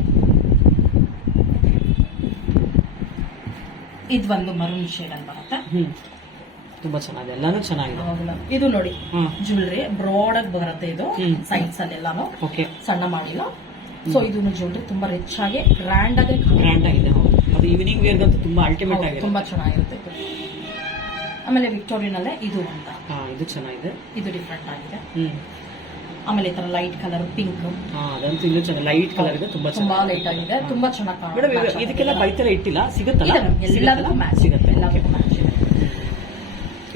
[SPEAKER 2] ಇದು ಒಂದು ಮರೂನ್ ಶೇಡ್ ಅಲ್ಲಿ ಬರುತ್ತೆ
[SPEAKER 1] ತುಂಬಾ ಚೆನ್ನಾಗಿದೆ. ಎಲ್ಲಾನು ಚೆನ್ನಾಗಿದೆ.
[SPEAKER 2] ಇದು ನೋಡಿ
[SPEAKER 1] ಹ್ಮ್.
[SPEAKER 2] ಜ್ಯುವೆಲ್ರಿ ಬ್ರಾಡ್ ಆಗಿ ಬರುತ್ತೆ ಇದು
[SPEAKER 1] ಹ್ಮ್.
[SPEAKER 2] ಸೈಡ್ಸ್ ಅಲ್ಲೆಲ್ಲಾನು.
[SPEAKER 1] ಓಕೆ
[SPEAKER 2] ಸಣ್ಣ ಮಾಡಿಲ್ಲ. ಸೊ ಇದು ಜ್ಯುವೆಲ್ರಿ ತುಂಬಾ ರಿಚ್ ಆಗಿ ಗ್ರ್ಯಾಂಡ್ ಆಗಿ.
[SPEAKER 1] ಗ್ರ್ಯಾಂಡ್ ಆಗಿದೆ ಹೌದು. ಅದು ಈವ್ನಿಂಗ್ ವೇರ್ ಗಂತೂ ತುಂಬಾ ಅಲ್ಟಿಮೇಟ್
[SPEAKER 2] ಹೌದು,
[SPEAKER 1] ಆಗಿದೆ.
[SPEAKER 2] ತುಂಬಾ ಚೆನ್ನಾಗಿರುತ್ತೆ ಆಮೇಲೆ ವಿಕ್ಟೋರಿಯನ್ ಅಲ್ಲೇ ಇದು ಅಂತ.
[SPEAKER 1] ಹಾ ಇದು ಚೆನ್ನಾಗಿದೆ.
[SPEAKER 2] ಇದು ಡಿಫ್ರೆಂಟ್ ಆಗಿದೆ.
[SPEAKER 1] ಹ್ಮ್.
[SPEAKER 2] ಆಮೇಲೆ ಈ ತರ ಲೈಟ್ ಕಲರ್ ಪಿಂಕ್
[SPEAKER 1] ಹಾ ಅದಂತೂ ಇನ್ನೂ ಚೆನ್ನಾಗಿ ಲೈಟ್ ಕಲರ್ ಇದೆ ತುಂಬಾ
[SPEAKER 2] ತುಂಬಾ ಲೈಟ್ ಆಗಿದೆ ತುಂಬಾ ಚೆನ್ನಾಗಿ
[SPEAKER 1] ಮೇಡಮ್ ಇದಕ್ಕೆಲ್ಲ ಬೈತಲೆ ಇಟ್ಟಿಲ್ಲ? ಸಿಗುತ್ತಲ್ಲ?
[SPEAKER 2] ma'am, ಮ್ಯಾಚ್
[SPEAKER 1] ಸಿಗುತ್ತೆ
[SPEAKER 2] ಎಲ್ಲದಕ್ಕೂ ಮ್ಯಾಚ್ ಇದೆ.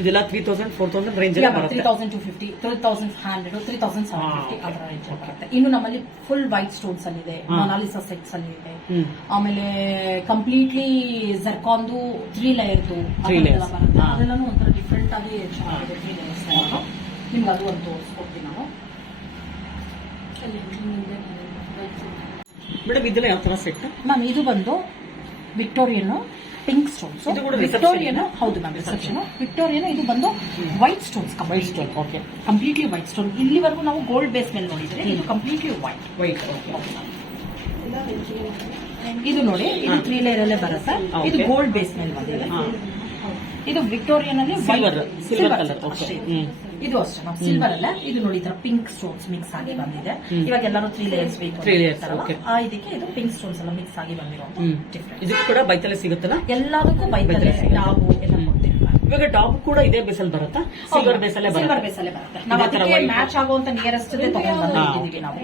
[SPEAKER 1] ಇದೆಲ್ಲ three thousand four thousand range
[SPEAKER 2] three
[SPEAKER 1] ಬರುತ್ತೆ.
[SPEAKER 2] Thousand two fifty three thousand hundred three thousand seven fifty ಅದರ ರೇಂಜ್ ಬರುತ್ತೆ. ಇನ್ನು ನಮ್ಮಲ್ಲಿ ಫುಲ್ ವೈಟ್ ಸ್ಟೋನ್ಸ್ ಅಲ್ಲಿ ಇದೆ ಮೊನಾಲಿಸ ಸೆಟ್ಸ್ ಅಲ್ಲಿ ಇದೆ ಆಮೇಲೆ ಕಂಪ್ಲೀಟ್ಲಿ ಜರ್ಕಾನ್ದು ತ್ರೀ ಲೇಯರ್ದು. ಅದೆಲ್ಲಾನು ಒಂಥರ ಡಿಫ್ರೆಂಟ್ ಆಗಿ ಚೆನ್ನಾಗಿದೆ ತ್ರೀ ಲೇಯರ್ಸ್ ನಿಮ್ಗೆ ಅದು ಒಂದು ತೋರಿಸ್ಕೊಡ್ತೀನಿ ನಾವು
[SPEAKER 1] ಮೇಡಮ್ ಇದೆಲ್ಲ ಯಾವ ತರ ಸೆಟ್
[SPEAKER 2] ಮ್ಯಾಮ್ ಇದು ಬಂದು ವಿಕ್ಟೋರಿಯನ್ ಪಿಂಕ್ ಸ್ಟೋನ್ಸ್ ವಿಕ್ಟೋರಿಯನ್ ಹೌದು ಮ್ಯಾಮ್ ರಿಸೆಪ್ಷನ್ ವಿಕ್ಟೋರಿಯನ್ ಇದು. ಬಂದು white stones
[SPEAKER 1] white stone okay
[SPEAKER 2] completely white stone ಇಲ್ಲಿವರೆಗೂ ನಾವು ಗೋಲ್ಡ್ ಬೇಸ್ ಮೇಲೆ ನೋಡಿದ್ರೆ ಇದು ಕಂಪ್ಲೀಟ್ಲಿ ವೈಟ್
[SPEAKER 1] ವೈಟ್ ಓಕೆ
[SPEAKER 2] ಇದು ನೋಡಿ ಇದು ತ್ರೀ ಲೇಯರ್ ಅಲ್ಲೇ ಬರುತ್ತೆ. ಇದು ಗೋಲ್ಡ್ ಬೇಸ್ ಮೇಲೆ ಬಂದಿದೆ.
[SPEAKER 1] ಹಾ.
[SPEAKER 2] ಇದು ವಿಕ್ಟೋರಿಯನ್ ಅಲ್ಲಿ
[SPEAKER 1] ಸಿಲ್ವರ್
[SPEAKER 2] ಸಿಲ್ವರ್
[SPEAKER 1] ಕಲರ್
[SPEAKER 2] silver ಇದು ಅಷ್ಟೇ ನಾವು ಸಿಲ್ವರ್ ಅಲ್ಲ ಇದು ನೋಡಿ ತರ ಪಿಂಕ್ ಸ್ಟೋನ್ಸ್ ಮಿಕ್ಸ್ ಆಗಿ ಬಂದಿದೆ. ಇವಾಗ ಎಲ್ಲರೂ ತ್ರೀ ಲೇಯರ್ಸ್ ಬೇಕು ತ್ರೀ
[SPEAKER 1] ಲೇಯರ್ಸ್
[SPEAKER 2] ಆ ಇದಕ್ಕೆ ಇದು ಪಿಂಕ್ ಸ್ಟೋನ್ಸ್ ಎಲ್ಲ ಮಿಕ್ಸ್ ಆಗಿ ಬಂದಿರೋ
[SPEAKER 1] ಹ್ಮ್.
[SPEAKER 2] ಡಿಫ್ರೆಂಟ್
[SPEAKER 1] ಇದಕ್ಕೆ ಕೂಡ ಬೈತಲೆ ಸಿಗುತ್ತಲ್ಲ?
[SPEAKER 2] ಎಲ್ಲದಕ್ಕೂ ಬೈತಲೆ. ನಾವು ಎಲ್ಲ ಕೊಡ್ತೀವಿ
[SPEAKER 1] ಇವಾಗ ಟಾಪ್ ಕೂಡ ಇದೇ ಬೇಸಲ್ ಬರುತ್ತಾ? ಸಿಲ್ವರ್ ಬೇಸಲ್ಲೇ
[SPEAKER 2] ಸಿಲ್ವರ್ ಬೇಸಲ್ಲೇ ಬರುತ್ತೆ. ನಾವು
[SPEAKER 1] ಇದೇ ತರ
[SPEAKER 2] ಮ್ಯಾಚ್ ಆಗುವಂತ ನಿಯರೆಸ್ಟ್ ತಗೊಂಡ್
[SPEAKER 1] ಹಾ,
[SPEAKER 2] ಬಂದಿದ್ದೀವಿ ನಾವು.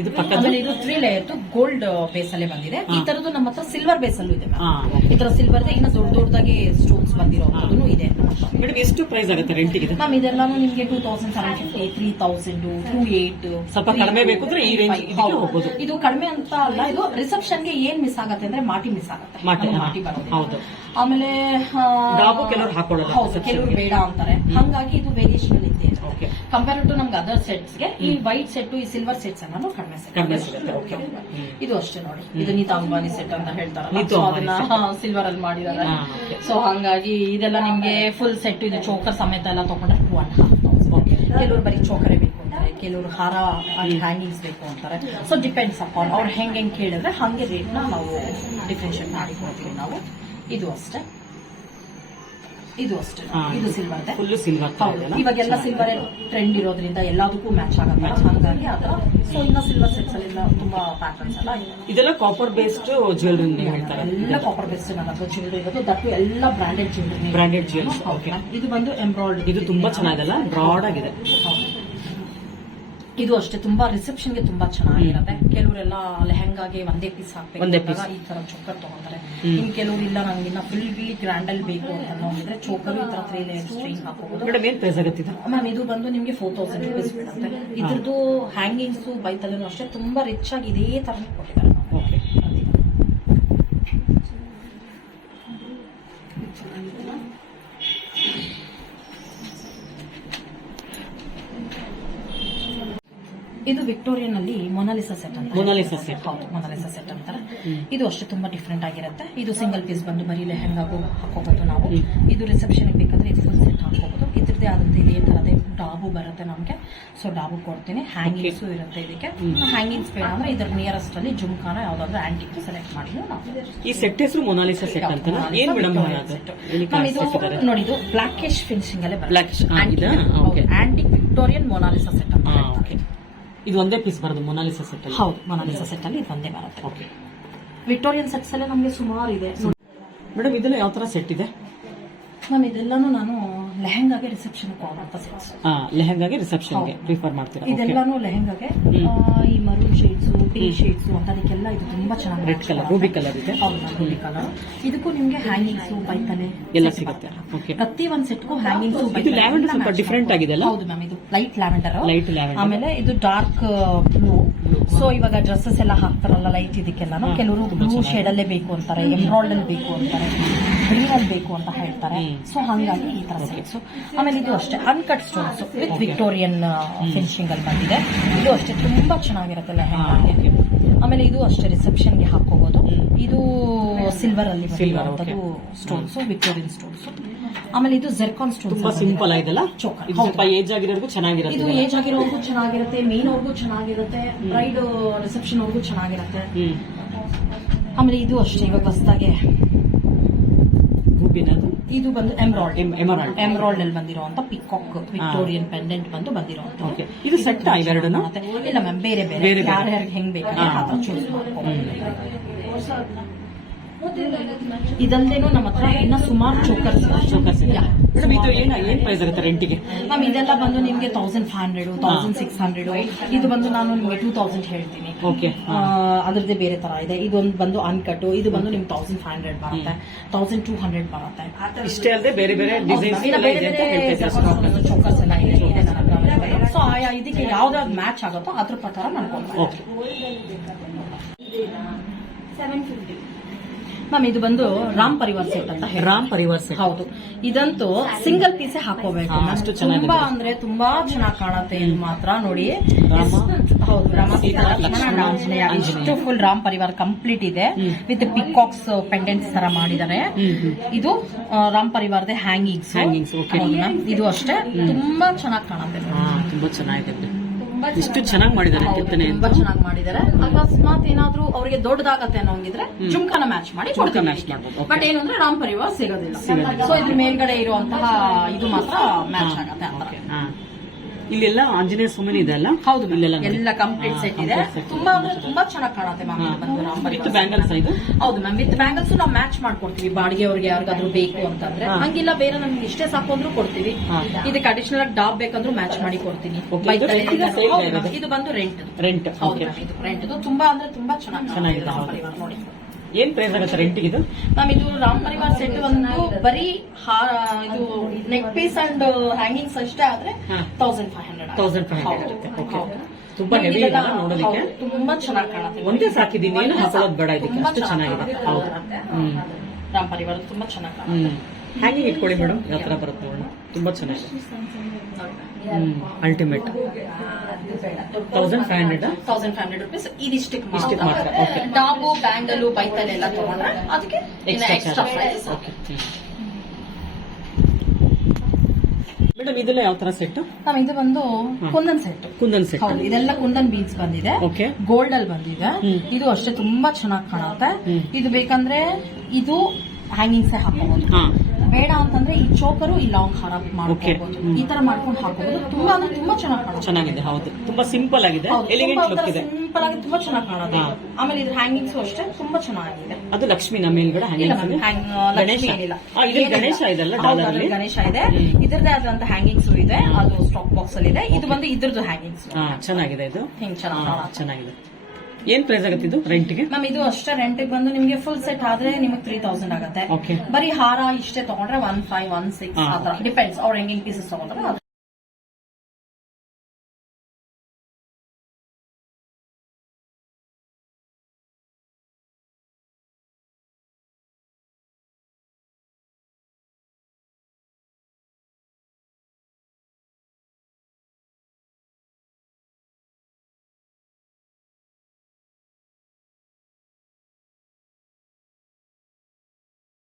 [SPEAKER 1] ಇದು
[SPEAKER 2] ಪಕ್ಕದಲ್ಲಿ ಇದು ತ್ರೀ ಗೋಲ್ಡ್ ಬೇಸ್ ಅಲ್ಲೇ ಬಂದಿದೆ. ಈ. ತರದ್ದು ನಮ್ಮ ಹತ್ರ ಸಿಲ್ವರ್ ಬೇಸ್ ಅಲ್ಲೂ ಇದೆ ಈ ತರ ಸಿಲ್ವರ್ ಇನ್ನು ದೊಡ್ಡ ದೊಡ್ಡದಾಗಿ ಸ್ಟೋನ್ಸ್ ಬಂದಿರೋದು ಇದೆ.
[SPEAKER 1] ಮೇಡಮ್ ಎಷ್ಟು ಪ್ರೈಸ್ ಆಗುತ್ತೆ ರೆಂಟ್ಗೆ?
[SPEAKER 2] ಮ್ಯಾಮ್ ಇದೆಲ್ಲಾನು ನಿಮಗೆ two thousand seven fifty three thousand two eight
[SPEAKER 1] ಸ್ವಲ್ಪ ಕಡಿಮೆ ಬೇಕು ಅಂದ್ರೆ ಈ ರೇಂಜ್ ಹೋಗ್ಬೋದು.
[SPEAKER 2] ಇದು ಕಡಿಮೆ ಅಂತ ಅಲ್ಲ ಇದು ರಿಸೆಪ್ಷನ್ಗೆ ಏನ್ ಮಿಸ್ ಆಗತ್ತೆ ಅಂದ್ರೆ ಮಾಟಿ ಮಿಸ್ ಆಗುತ್ತೆ.
[SPEAKER 1] ಮಾಟಿ,
[SPEAKER 2] ಬರೋದಿಲ್ಲ.
[SPEAKER 1] ಹೌದು.
[SPEAKER 2] ಆಮೇಲೆ ಹೌದು ಕೆಲವರು ಬೇಡ ಅಂತಾರೆ. ಹಂಗಾಗಿ ಇದು ವೇರಿಯೇಷನ್ ಇದೆ.
[SPEAKER 1] ಓಕೆ.
[SPEAKER 2] ಕಂಪೇರ್ ಟು ನಮ್ಗೆ ಅದರ್ ಸೆಟ್ಸ್ಗೆ ಈ ವೈಟ್ ಸೆಟ್ ಈ ಸಿಲ್ವರ್ ಸೆಟ್ಸ್ ಅನ್ನೋದು ಕಡಿಮೆ
[SPEAKER 1] ಸೆಟ್.
[SPEAKER 2] ಇದು ಅಷ್ಟೇ ನೋಡಿ. ಇದು ನೀತಾ ಅಂಬಾನಿ ಸೆಟ್ ಅಂತ ಹೇಳ್ತಾರಲ್ಲ.
[SPEAKER 1] ಸೊ
[SPEAKER 2] ಅದನ್ನ ಸಿಲ್ವರ್ ಅಲ್ಲಿ ಮಾಡಿದಾರೆ. ಸೊ ಹಂಗಾಗಿ ಇದೆಲ್ಲ ನಿಮ್ಗೆ ಫುಲ್ ಸೆಟ್ ಇದು ಚೋಕರ್ ಸಮೇತ ಎಲ್ಲ ತಗೊಂಡ್ರೆ ಟೂ ಅಂಡ್ ಹಾಫ್ ತೌಸಂಡ್ ಕೆಲವರು ಬರೀ ಚೋಕರೇ ಬೇಕು ಅಂತಾರೆ ಕೆಲವರು ಹಾರ ಹ್ಯಾಂಗಿಂಗ್ಸ್ ಬೇಕು ಅಂತಾರೆ ಸೊ ಡಿಪೆಂಡ್ಸ್ ಅಪಾನ್ ಅವ್ರು ಹೆಂಗೆ ಹೆಂಗ್ ಕೇಳಿದ್ರೆ ಹಂಗೆ ರೇಟ್ನ ನಾವು ಡಿಫ್ರೆನ್ಶಿಯೇಟ್ ಮಾಡಿ ಕೊಡ್ತೀವಿ ನಾವು. ಇದು ಅಷ್ಟೇ. ಇದು ಅಷ್ಟೇ. ಇದು ಸಿಲ್ವರ್
[SPEAKER 1] ಫುಲ್ ಸಿಲ್ವರ್
[SPEAKER 2] ಇವಾಗ ಇವಾಗೆಲ್ಲ ಸಿಲ್ವರ್ ಟ್ರೆಂಡ್ ಇರೋದ್ರಿಂದ ಎಲ್ಲದಕ್ಕೂ ಮ್ಯಾಚ್ ಆಗುತ್ತೆ. ಹಾಗಾಗಿ ಸೊ ಇನ್ನ ಸಿಲ್ವರ್ ಸೆಟ್ಸ್ ಅಲ್ಲಿ ತುಂಬಾ ಪ್ಯಾಟರ್ನ್ಸ್ ಇದೆ.
[SPEAKER 1] ಇದೆಲ್ಲ ಕಾಪರ್ ಬೇಸ್ಡ್ ಜ್ಯುವೆಲ್ರಿ ಹೇಳ್ತಾರೆ.
[SPEAKER 2] ಎಲ್ಲ ಕಾಪರ್ ಬೇಸ್ಡ್ ನನ್ನ ಹತ್ರ ಜ್ಯುವೆಲ್ರಿ ಇರೋದು. ದಟ್ ಎಲ್ಲ ಬ್ರಾಂಡೆಡ್ ಜ್ಯುವೆಲ್ರಿ
[SPEAKER 1] ಬ್ರಾಂಡೆಡ್ ಜ್ಯುವೆಲ್
[SPEAKER 2] ಇದು ಬಂದು ಎಂಬ್ರಾಯ್ಡ್
[SPEAKER 1] ಇದು ತುಂಬಾ ಚೆನ್ನಾಗಿಲ್ಲ ಬ್ರಾಡ್ ಆಗಿದೆ.
[SPEAKER 2] ಇದು ಅಷ್ಟೇ ತುಂಬಾ ರಿಸೆಪ್ಷನ್ಗೆ ತುಂಬಾ ಚೆನ್ನಾಗಿರುತ್ತೆ. ಕೆಲವರೆಲ್ಲ ಲೆಹಂಗಾಗೆ ಒಂದೇ ಪೀಸ್ ಹಾಕ್ಬೇಕು ಈ ತರ ಚೋಕರ್ ತಗೊಂತಾರೆ. ಇನ್ ಕೆಲವರು ಇಲ್ಲ ನಂಗೆ ಇನ್ನ ಫುಲ್ ಗ್ರ್ಯಾಂಡ್ ಅಲ್ಲಿ ಬೇಕು ಅಂತ ನೋಡಿದ್ರೆ ಚೋಕರ್ ಈ ತರ ತ್ರೀ ಲೇಯರ್ ಸ್ಟ್ರಿಂಗ್ ಹಾಕೋಬಹುದು
[SPEAKER 1] ಮೇಡಮ್ ಏನ್ ಪ್ರೈಸ್ ಆಗುತ್ತೆ
[SPEAKER 2] ಮ್ಯಾಮ್ ಇದು ಬಂದು ನಿಮ್ಗೆ ಫೋರ್ ತೌಸಂಡ್ ರುಪೀಸ್ ಬೀಳುತ್ತೆ ಇದ್ರದ್ದು ಹ್ಯಾಂಗಿಂಗ್ಸ್ ಬೈತಲ್ಲೂ ಅಷ್ಟೇ ತುಂಬಾ ರಿಚ್ ಆಗಿ ಇದೇ ತರ ಕೊಟ್ಟಿದ್ದಾರೆ ನಾವು.
[SPEAKER 1] ಓಕೆ
[SPEAKER 2] ಇದು ವಿಕ್ಟೋರಿಯನ್ ಅಲ್ಲಿ ಮೊನಾಲಿಸಾ ಸೆಟ್ ಅಂತ
[SPEAKER 1] ಮೊನಾಲಿಸಾ ಸೆಟ್
[SPEAKER 2] ಹೌದು ಮೊನಾಲಿಸಾ ಸೆಟ್ ಅಂತಾರೆ. ಇದು ಅಷ್ಟು ತುಂಬಾ ಡಿಫ್ರೆಂಟ್ ಆಗಿರುತ್ತೆ. ಇದು ಸಿಂಗಲ್ ಪೀಸ್ ಬಂದು ಬರೀ ಲೆಹಂಗಾಗೂ ಹಾಕೋಬಹುದು ನಾವು. ಇದು ರಿಸೆಪ್ಷನ್ ಬೇಕಂದ್ರೆ ಇದು ಫುಲ್ ಸೆಟ್ ಹಾಕೋಬಹುದು ಇದ್ರದ್ದೇ ಆದಂತ ಇದೇ ತರದೇ ಡಾಬು ಬರುತ್ತೆ ನಮ್ಗೆ. ಸೊ ಡಾಬು ಕೊಡ್ತೀನಿ. ಹ್ಯಾಂಗಿಂಗ್ಸ್ ಇರುತ್ತೆ ಇದಕ್ಕೆ. ಹ್ಯಾಂಗಿಂಗ್ಸ್ ಬೇಡ ಅಂದ್ರೆ ಇದ್ರ ನಿಯರೆಸ್ಟ್ ಅಲ್ಲಿ ಜುಮ್ಕಾನ ಯಾವ್ದಾದ್ರು ಆಂಟಿಕ್ ಸೆಲೆಕ್ಟ್ ಮಾಡಿದ್ರು ನಾವು
[SPEAKER 1] ಈ ಸೆಟ್ ಹೆಸರು ಮೊನಾಲಿಸಾ ಸೆಟ್ ಅಂತ ಏನ್ ಮೇಡಮ್
[SPEAKER 2] ಇದು ಬ್ಲಾಕಿಶ್ ಫಿನಿಶಿಂಗ್ ಅಲ್ಲೇ
[SPEAKER 1] blackish.
[SPEAKER 2] Antique Victorian Mona Lisa set
[SPEAKER 1] ಇದು ಒಂದೇ ಪೀಸ್ ಬರೋದು ಮೊನಾಲಿಸಾ ಸೆಟ್ ಅಲ್ಲಿ?
[SPEAKER 2] ಹೌದು ಮೊನಾಲಿಸಾ ಸೆಟ್ ಅಲ್ಲಿ ಇದು ಒಂದೇ ಬರುತ್ತೆ.
[SPEAKER 1] ಓಕೆ
[SPEAKER 2] ವಿಕ್ಟೋರಿಯನ್ ಸೆಟ್ಸ್ ಅಲ್ಲಿ ನಮಗೆ ಸುಮಾರು ಇದೆ.
[SPEAKER 1] ಮೇಡಮ್ ಇದೆಲ್ಲ ಯಾವ ತರ ಸೆಟ್ ಇದೆ?
[SPEAKER 2] ಮ್ಯಾಮ್ ಇದೆಲ್ಲಾನು ನಾನು ಲೆಹಂಗಾಗೆ ರಿಸೆಪ್ಷನ್
[SPEAKER 1] ಲೆಹಂಗಾಗೆ ರಿಸೆಪ್ಷನ್ಗೆ. ಪ್ರಿಫರ್ ಮಾಡ್ತೀರಾ?
[SPEAKER 2] ಇದೆಲ್ಲಾನು ಲೆಹಂಗಾಗೆ? ಈ ಮರೂನ್ ಶೇಡ್ಸ್
[SPEAKER 1] ಟೀ
[SPEAKER 2] ಶೇಡ್ಸ್ ಅಂತ ಅದಕ್ಕೆಲ್ಲ ಇದು ತುಂಬಾ ಚೆನ್ನಾಗಿ
[SPEAKER 1] ರೆಡ್ ಕಲರ್ ರೂಬಿ ಕಲರ್ ಇದೆ.
[SPEAKER 2] ರೂಬಿ ಕಲರ್ ಇದಕ್ಕೂ ನಿಮ್ಗೆ ಹ್ಯಾಂಗಿಂಗ್ಸ್ ಬೈತಲೆ
[SPEAKER 1] ಎಲ್ಲ ಸಿಗುತ್ತೆ. ಓಕೆ.
[SPEAKER 2] ಪ್ರತಿ ಒಂದ್ ಸೆಟ್ಗೂ ಹ್ಯಾಂಗಿಂಗ್ಸ್
[SPEAKER 1] ಇದು. lavender ಸ್ವಲ್ಪ ಆಗಿದೆ ಅಲ್ಲ
[SPEAKER 2] ಹೌದು ಮ್ಯಾಮ್ ಇದು ಲೈಟ್ ಲ್ಯಾವೆಂಡರ್
[SPEAKER 1] ಲೈಟ್ lavender.
[SPEAKER 2] ಆಮೇಲೆ ಇದು ಡಾರ್ಕ್ ಬ್ಲೂ
[SPEAKER 1] Blue.
[SPEAKER 2] ಸೊ ಇವಾಗ ಡ್ರೆಸ್ಸಸ್ ಎಲ್ಲ ಹಾಕ್ತಾರಲ್ಲ ಲೈಟ್ ಇದಕ್ಕೆಲ್ಲ ಕೆಲವರು ಬ್ಲೂ. ಶೇಡ್ ಅಲ್ಲೇ ಬೇಕು ಅಂತಾರೆ ಎಮ್ರಾಯ್ಡ್ ಅಲ್ಲಿ ಬೇಕು ಅಂತಾರೆ. ಗ್ರೀನ್ ಅಲ್ಲಿ ಬೇಕು ಅಂತ ಹೇಳ್ತಾರೆ. ಸೊ ಹಂಗಾಗಿ ಈ ತರ ಸೆಟ್ಸ್ ಆಮೇಲೆ ಇದು ಅಷ್ಟೇ uncut stones with. Victorian finishing ಅಲ್ಲಿ ಬಂದಿದೆ. ಇದು ಅಷ್ಟೇ ತುಂಬಾ ಚೆನ್ನಾಗಿರುತ್ತೆ ಲೆಹಂಗಾಗೆ ಆಮೇಲೆ ಇದು ಅಷ್ಟೇ ರಿಸೆಪ್ಷನ್ಗೆ ಹಾಕೋಬಹುದು ಇದು ಸಿಲ್ವರ್ ಅಲ್ಲಿ ಬಂದಿರುವಂತದ್ದು. ಸ್ಟೋನ್ಸ್ ವಿಕ್ಟೋರಿಯನ್ ಸ್ಟೋನ್ಸ್ ಆಮೇಲೆ ಇದು ಜೆರ್ಕಾನ್ ಸ್ಟೋನ್
[SPEAKER 1] ತುಂಬಾ ಸಿಂಪಲ್ ಆಗಿದೆಲ್ಲ ಸ್ವಲ್ಪ ಏಜ್ ಚೆನ್ನಾಗಿರುತ್ತೆ
[SPEAKER 2] ಇದು ಏಜ್ ಆಗಿರೋರ್ಗೂ ಚೆನ್ನಾಗಿರುತ್ತೆ ಮೇನ್ ಅವ್ರಿಗೂ ಚೆನ್ನಾಗಿರುತ್ತೆ ಬ್ರೈಡ್ ರಿಸೆಪ್ಷನ್ ಅವ್ರಿಗೂ ಚೆನ್ನಾಗಿರುತ್ತೆ. ಆಮೇಲೆ ಇದು ಅಷ್ಟೇ ಇವಾಗ ಹೊಸದಾಗೆ ಇದು ಬಂದು
[SPEAKER 1] ಎಮ್ರಾಲ್ಡ್ ಎಮರಾಲ್ಡ್
[SPEAKER 2] ಎಮರಾಲ್ಡ್ ಅಲ್ಲಿ ಬಂದಿರುವಂತ ಪಿಕಾಕ್ ವಿಕ್ಟೋರಿಯನ್ ಪೆಂಡೆಂಟ್ ಬಂದು ಬಂದಿರುವಂತ.
[SPEAKER 1] ಇದು ಸೆಟ್ ಆಯ್ತು ಇವೆರಡುನು?
[SPEAKER 2] ಇಲ್ಲ ಮ್ಯಾಮ್ ಬೇರೆ ಬೇರೆ. ಯಾರ್ಯಾರಿಗೆ ಹೆಂಗ್ ಬೇಕು ಚೂಸ್ ಮಾಡ್ಕೊಂಡು ಇದಲ್ದೇನು ನಮ್ಮ ಹತ್ರ ಇನ್ನ ಸುಮಾರು ಚೋಕರ್ಸ್
[SPEAKER 1] ಮೇಡಮ್ ಇದು. ಏನ ಏನ್ ಪ್ರೈಸ್ ಆಗುತ್ತೆ ರೆಂಟಿಗೆ
[SPEAKER 2] ಮ್ಯಾಮ್ ಇದೆಲ್ಲ ಬಂದು ನಿಮ್ಗೆ thousand five hundred thousand six hundred ಇದು ಬಂದು ನಾನು ನಿಮ್ಗೆ ಟೂ ತೌಸಂಡ್ ಹೇಳ್ತೀನಿ.
[SPEAKER 1] ಓಕೆ
[SPEAKER 2] ಅದ್ರದ್ದೇ ಬೇರೆ ತರ ಇದೆ. ಇದೊಂದು ಬಂದು ಅನ್ಕಟ್ ಇದು ಬಂದು ನಿಮ್ಗೆ ತೌಸಂಡ್ ಫೈವ್ ಹಂಡ್ರೆಡ್ ಬರುತ್ತೆ. ತೌಸಂಡ್ ಟೂ ಹಂಡ್ರೆಡ್ ಬರುತ್ತೆ.
[SPEAKER 1] ಇಷ್ಟೇ ಅಲ್ಲದೆ ಬೇರೆ ಬೇರೆ ಡಿಸೈನ್ಸ್
[SPEAKER 2] ಇನ್ನ
[SPEAKER 1] ಎಲ್ಲ ಇದೆ
[SPEAKER 2] ಸೊ ಆಯಾ ಇದಕ್ಕೆ ಯಾವ್ದಾವ್ದು ಮ್ಯಾಚ್ ಆಗುತ್ತೋ ಅದ್ರ ಪ್ರಕಾರ ಮಾಡ್ಕೊಂಡು
[SPEAKER 1] ಓಕೆ
[SPEAKER 3] ಸೆವೆನ್ ಫಿಫ್ಟಿ
[SPEAKER 2] ಮ್ಯಾಮ್ ಇದು ಬಂದು ರಾಮ್ ಪರಿವಾರ ಸೆಟ್ ಅಂತ ಹೇಳಿ
[SPEAKER 1] ರಾಮ್ ಪರಿವಾರ ಸೆಟ್
[SPEAKER 2] ಹೌದು. ಇದಂತೂ ಸಿಂಗಲ್ ಪೀಸ್ ಹಾಕೋಬೇಕು.
[SPEAKER 1] ಅಷ್ಟು.
[SPEAKER 2] ತುಂಬಾ ಅಂದ್ರೆ ತುಂಬಾ ಚೆನ್ನಾಗಿ ಕಾಣುತ್ತೆ ಇದು ಮಾತ್ರ ನೋಡಿ. ಹೌದು ರಾಮ. ಇಷ್ಟು ಫುಲ್ ರಾಮ್ ಪರಿವಾರ್ ಕಂಪ್ಲೀಟ್ ಇದೆ. ವಿತ್ ಪಿಕಾಕ್ಸ್ ಪೆಂಡೆಂಟ್ಸ್ ತರ ಮಾಡಿದ್ದಾರೆ. ಇದು ರಾಮ್ ಪರಿವಾರದ ಹ್ಯಾಂಗಿಂಗ್ಸ್
[SPEAKER 1] ಹ್ಯಾಂಗಿಂಗ್ಸ್.
[SPEAKER 2] ಇದು ಅಷ್ಟೇ. ತುಂಬಾ ಚೆನ್ನಾಗಿ ಕಾಣುತ್ತೆ
[SPEAKER 1] ತುಂಬಾ ಚೆನ್ನಾಗಿದೆ ಇಷ್ಟು ಚೆನ್ನಾಗಿ ಮಾಡಿದ್ದಾರೆ ಕೆತ್ತನೆ
[SPEAKER 2] ತುಂಬಾ ಚೆನ್ನಾಗಿ ಮಾಡಿದ್ದಾರೆ. ಅಕಸ್ಮಾತ್ ಏನಾದ್ರೂ ಅವರಿಗೆ ದೊಡ್ಡದಾಗತ್ತೆ ಅನ್ನೋಂಗಿದ್ರೆ ಜುಮ್ಕಾನ ಮ್ಯಾಚ್ ಮಾಡಿ
[SPEAKER 1] ಕೊಡ್ತೀನಿ ಮ್ಯಾಚ್ ಮಾಡ್ಬೋದು,
[SPEAKER 2] ಬಟ್ ಏನಂದ್ರೆ ಅಂದ್ರೆ ರಾಮ್ ಪರಿವಾರ್ ಸಿಗೋದಿಲ್ಲ. ಸೊ ಇದ್ರ ಮೇಲ್ಗಡೆ ಇರುವಂತಹ ಇದು ಮಾತ್ರ ಮ್ಯಾಚ್ ಆಗತ್ತೆ.
[SPEAKER 1] ಇಲ್ಲೆಲ್ಲ ಆಂಜನೇಯ ಸ್ವಾಮಿ ಇದೆ ಅಲ್ಲ?
[SPEAKER 2] ಹೌದು
[SPEAKER 1] ಇಲ್ಲೆಲ್ಲ.
[SPEAKER 2] ಎಲ್ಲ ಕಂಪ್ಲೀಟ್ ಸೆಟ್ ಇದೆ. ತುಂಬಾ ಅಂದ್ರೆ ತುಂಬಾ ಚೆನ್ನಾಗಿ ಕಾಣುತ್ತೆ ಮ್ಯಾಮ್. ಬಂದು ಪರಿವಾರ್
[SPEAKER 1] bangles ಇದು?
[SPEAKER 2] ಹೌದು ಮ್ಯಾಮ್ ವಿತ್ ಬ್ಯಾಂಗಲ್ಸ್ ನಾವು ಮ್ಯಾಚ್ ಮಾಡ್ಕೊಡ್ತೀವಿ. ಬಾಡಿಗೆ ಅವ್ರಿಗೆ ಯಾರಿಗಾದ್ರೂ ಬೇಕು ಅಂತಂದ್ರೆ. ಹಂಗಿಲ್ಲ ಬೇರೆ ನಮ್ಗೆ ಇಷ್ಟೇ ಸಾಕು ಅಂದ್ರೂ ಕೊಡ್ತೀವಿ. ಇದಕ್ಕೆ ಅಡಿಷನಲ್ ಆಗಿ ಡಾಬ್ ಬೇಕಂದ್ರೂ ಮ್ಯಾಚ್ ಮಾಡಿ ಕೊಡ್ತೀನಿ.
[SPEAKER 1] ಇದು
[SPEAKER 2] ಬಂದು ರೆಂಟ್
[SPEAKER 1] ರೆಂಟ್
[SPEAKER 2] ಹೌದು ರೆಂಟ್ ತುಂಬಾ ಅಂದ್ರೆ ತುಂಬಾ ಚೆನ್ನಾಗಿ ನೋಡಿ.
[SPEAKER 1] ಏನ್ ಪ್ರೈಸ್ ಆಗುತ್ತೆ ರೆಂಟ್ ಇದು
[SPEAKER 2] ಮ್ಯಾಮ್ ಇದು ರಾಮ್ ಪರಿವಾರ್ ಸೆಟ್ ಒಂದು ಬರೀ ಇದು ನೆಕ್ ಪೀಸ್ ಅಂಡ್ ಹ್ಯಾಂಗಿಂಗ್ಸ್ ಅಷ್ಟೇ ಆದ್ರೆ. Thousand five hundred
[SPEAKER 1] thousand five hundred ತುಂಬಾ ಹೆವಿ ಇದೆ ನೋಡೋದಕ್ಕೆ?
[SPEAKER 2] ತುಂಬಾ ಚೆನ್ನಾಗಿ ಕಾಣುತ್ತೆ.
[SPEAKER 1] ಒಂದೇ ಸಾಕಿದೀನಿ ಏನು ಹಾಕೊಳ್ಳೋದು ಬೇಡ ಇದಕ್ಕೆ. ಅಷ್ಟು ಚೆನ್ನಾಗಿದೆ. ಹೌದು.
[SPEAKER 2] ರಾಮ್ ಪರಿವಾರ ತುಂಬಾ ಚೆನ್ನಾಗಿ ಕಾಣುತ್ತೆ.
[SPEAKER 1] ಹ್ಯಾಂಗಿಂಗ್ ಇಟ್ಕೊಳ್ಳಿ ಮೇಡಮ್. ಯಾವ ತರ ಬರುತ್ತೆ ನೋಡೋಣ. ತುಂಬಾ ಚೆನ್ನಾಗಿದೆ. ಹ್ಮ್ ultimate thousand five hundred
[SPEAKER 2] thousand five hundred rupees ಇದಿಷ್ಟಕ್ಕೆ
[SPEAKER 1] ಇಷ್ಟಕ್ಕೆ ಮಾತ್ರ, okay.
[SPEAKER 2] ಡಾಬು ಬ್ಯಾಂಗಲು ಬೈತಲ್ ಎಲ್ಲ ತಗೊಂಡ್ರೆ ಅದಕ್ಕೆ
[SPEAKER 1] ಎಕ್ಸ್ಟ್ರಾ
[SPEAKER 2] ಪ್ರೈಸ್
[SPEAKER 1] ಮೇಡಮ್ ಇದೆಲ್ಲ ಯಾವ ತರ ಸೆಟ್
[SPEAKER 2] ನಾವು ಇದು ಬಂದು ಕುಂದನ್ ಸೆಟ್
[SPEAKER 1] ಕುಂದನ್ ಸೆಟ್
[SPEAKER 2] ಹೌದು ಇದೆಲ್ಲ ಕುಂದನ್ ಬೀಡ್ಸ್ ಬಂದಿದೆ.
[SPEAKER 1] ಓಕೆ
[SPEAKER 2] ಗೋಲ್ಡ್ ಅಲ್ಲಿ ಬಂದಿದೆ.
[SPEAKER 1] ಹ್ಮ್.
[SPEAKER 2] ಇದು ಅಷ್ಟೇ ತುಂಬಾ ಚೆನ್ನಾಗಿ ಕಾಣುತ್ತೆ.
[SPEAKER 1] ಹ್ಮ್.
[SPEAKER 2] ಇದು ಬೇಕಂದ್ರೆ ಇದು ಹ್ಯಾಂಗಿಂಗ್ಸ್ ಹಾಕೋಬಹುದು
[SPEAKER 1] ಹಾ.
[SPEAKER 2] ಬೇಡ ಅಂತಂದ್ರೆ ಈ ಚೋಕರು ಈ ಲಾಂಗ್ ಹಾರ ಮಾಡ್ಕೋಬಹುದು ಈ ತರ ಮಾಡ್ಕೊಂಡು ಹಾಕೋಬಹುದು ತುಂಬಾ ಅಂದ್ರೆ ತುಂಬಾ ಚೆನ್ನಾಗಿ ಕಾಣುತ್ತೆ.
[SPEAKER 1] ಚೆನ್ನಾಗಿದೆ ಹೌದು. ತುಂಬಾ ಸಿಂಪಲ್ ಆಗಿದೆ. ಎಲಿಗೆಂಟ್ ಲುಕ್ ಇದೆ.
[SPEAKER 2] ಸಿಂಪಲ್ ಆಗಿ ತುಂಬಾ ಚೆನ್ನಾಗಿ ಕಾಣುತ್ತೆ. ಆಮೇಲೆ ಇದ್ರ ಹ್ಯಾಂಗಿಂಗ್ಸ್ ಅಷ್ಟೇ ತುಂಬಾ ಚೆನ್ನಾಗಿದೆ.
[SPEAKER 1] ಅದು ಲಕ್ಷ್ಮಿ ನಮ್ಮ ಮೇಲ್ಗಡೆ ಗಣೇಶ.
[SPEAKER 2] ಏನಿಲ್ಲ.
[SPEAKER 1] ಗಣೇಶ ಇದೆಲ್ಲ
[SPEAKER 2] ಗಣೇಶ ಇದೆ.
[SPEAKER 1] ಇದರದೇ
[SPEAKER 2] ಇದ್ರದ್ದೇ ಆದಂತ ಹ್ಯಾಂಗಿಂಗ್ಸ್ ಇದೆ. ಅದು ಸ್ಟಾಕ್ ಬಾಕ್ಸ್ ಅಲ್ಲಿ ಇದೆ. ಇದು ಬಂದು ಇದ್ರದ್ದು ಹ್ಯಾಂಗಿಂಗ್ಸ್
[SPEAKER 1] ಚೆನ್ನಾಗಿದೆ ಇದು.
[SPEAKER 2] ಹಿಂಗ್ ಚೆನ್ನಾಗಿ
[SPEAKER 1] ಚೆನ್ನಾಗಿದೆ. ಏನ್ ಪ್ರೈಸ್ ಆಗುತ್ತೆ ಇದು ರೆಂಟ್ಗೆ
[SPEAKER 2] ಮ್ಯಾಮ್ ಇದು ಅಷ್ಟೇ ರೆಂಟ್ ಬಂದು ನಿಮ್ಗೆ ಫುಲ್ ಸೆಟ್ ಆದ್ರೆ ನಿಮಗೆ ತ್ರೀ ತೌಸಂಡ್ ಆಗುತ್ತೆ.
[SPEAKER 1] Okay.
[SPEAKER 2] ಬರೀ ಹಾರ ಇಷ್ಟೇ ತಗೊಂಡ್ರೆ one five one six depends ಅವ್ರ ಹೆಂಗಿಂಗ್ ಪೀಸಸ್ ತಗೊಂಡ್ರೆ ಅದ್ರ